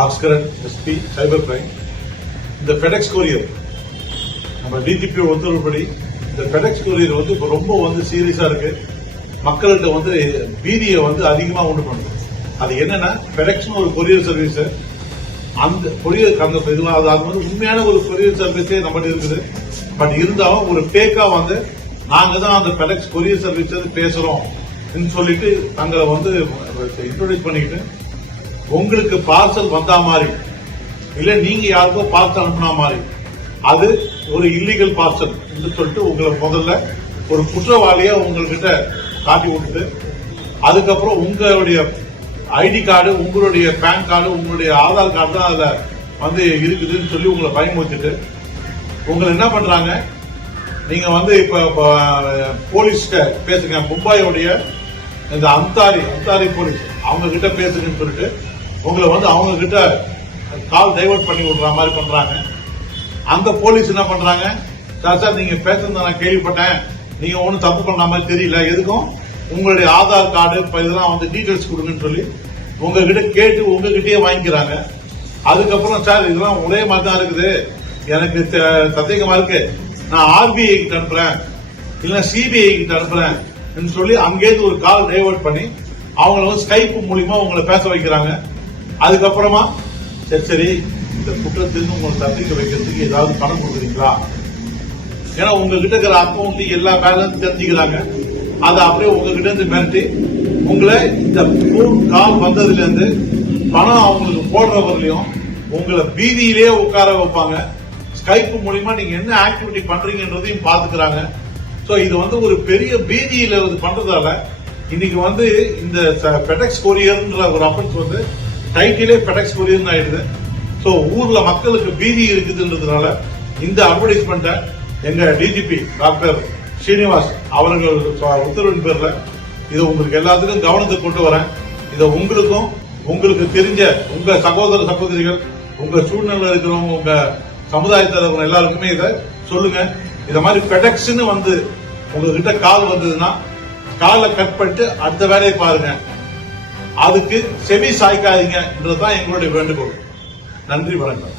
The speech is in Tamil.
Bhaskaran SP cyber crime. இந்த ஃபெடெக்ஸ் கொரியர் நம்ம டிஜிபி உத்தரவுப்படி இந்த ஃபெடெக்ஸ் கொரியர் வந்து இப்போ ரொம்ப சீரியஸா இருக்கு. மக்கள்கிட்ட பீதியை அதிகமா உண்டு பண்ணுது. அது என்னன்னா ஃபெடெக்ஸ் ஒரு கொரியர் சர்வீஸ். அந்த கொரியர் அது உண்மையான ஒரு கொரியர் சர்வீஸே நம்மகிட்ட இருக்குது. பட் இருந்தாலும் ஒரு பேக்கா நாங்க தான் அந்த ஃபெடெக்ஸ் கொரியர் சர்வீஸ் பேசுறோம் சொல்லிட்டு தங்களை இன்ட்ரோடியூஸ் பண்ணிக்கிட்டு உங்களுக்கு பார்சல் வந்தா மாதிரி இல்ல நீங்க யாருக்கோ பார்சல் அனுப்புனா மாதிரி அது ஒரு இல்லீகல் பார்சல் என்று சொல்லிட்டு உங்களை முதல்ல ஒரு குற்றவாளியா உங்ககிட்ட காட்டி விட்டுட்டு அதுக்கப்புறம் உங்களுடைய ஐடி கார்டு, உங்களுடைய பேன் கார்டு, உங்களுடைய ஆதார் கார்டு தான் அதுல இருக்குதுன்னு சொல்லி உங்களை பயமுறுத்திட்டு உங்களை என்ன பண்றாங்க, நீங்க இப்ப போலீஸ்கிட்ட பேசுங்க, மும்பையோடைய இந்த அந்தாரி போலீஸ் அவங்க கிட்ட பேசுங்கன்னு சொல்லிட்டு உங்களை அவங்க கிட்ட கால் டைவர்ட் பண்ணி விடுற மாதிரி பண்றாங்க. அந்த போலீஸ் என்ன பண்றாங்க, சார் நீங்க பேசுறத நான் கேள்விப்பட்டேன், நீங்க ஒன்னும் தப்பு பண்ண மாதிரி தெரியல, எதுக்கும் உங்களுடைய ஆதார் கார்டு இதெல்லாம் டீடைல்ஸ் கொடுங்கன்னு சொல்லி உங்ககிட்ட கேட்டு உங்ககிட்டயே வாங்கிக்கிறாங்க. அதுக்கப்புறம் சார் இதெல்லாம் ஒரே மாதிரி தான் இருக்குது, எனக்கு சந்தேகமா இருக்கு, நான் ஆர்பிஐ கிட்ட அனுப்புறேன் இல்ல சிபிஐ கிட்ட அனுப்புறேன் சொல்லி அங்கேயிருந்து ஒரு கால் டைவர்ட் பண்ணி அவங்கள ஸ்கைப் மூலியமா உங்களை பேச வைக்கிறாங்க. அதுக்கப்புறமா சரி இந்த குற்றத்திலிருந்து உங்களை தப்பிக்க வைக்கிறதுக்கு ஏதாவது பணம் கொடுக்குறீங்களா, ஏன்னா உங்ககிட்ட இருக்கிற அக்கௌண்ட் எல்லா பேலன்ஸ் தெரிஞ்சுக்கிறாங்க. அதை அப்படியே உங்ககிட்ட இருந்து மிரட்டி உங்களை இந்த போன் கால் வந்ததுல இருந்து பணம் அவங்களுக்கு போடுறவர்களையும் உங்களை பீதியிலேயே உட்கார வைப்பாங்க. ஸ்கைப் மூலியமா நீங்க என்ன ஆக்டிவிட்டி பண்றீங்கன்றதையும் பாத்துக்கிறாங்க. சோ இது ஒரு பெரிய பீதியில பண்றதால இன்னைக்கு இந்த ஃபெடெக்ஸ் கொரியர்ன்ற ஒரு அஃபென்ஸ் டைட்டிலே ஃபெடெக்ஸ் கொரியர் ஆயிடுது. சோ ஊர்ல மக்களுக்கு பீதி இருக்குதுன்றதுனால இந்த அட்வர்டைஸ்மெண்ட்டை எங்க டிஜிபி டாக்டர் ஸ்ரீனிவாஸ் அவர்கள் உத்தரவின் பேர்ல இதை உங்களுக்கு எல்லாத்துக்கும் கவனத்துக்கு கொண்டு வரேன். இதை உங்களுக்கும் உங்களுக்கு தெரிஞ்ச உங்க சகோதர சகோதரிகள், உங்க சூழ்நிலை இருக்கிறவங்க, உங்க சமுதாயத்தில் எல்லாருக்குமே இதை சொல்லுங்க. இத மாதிரி ஃபெடெக்ஸ்னு உங்ககிட்ட கால் வந்ததுன்னா காலை கட் பண்ணிட்டு அடுத்த வேலையை பாருங்க. அதுக்கு செவி சாய்க்காதீங்கன்றதுதான் எங்களுடைய வேண்டுகோள். நன்றி, வணக்கம்.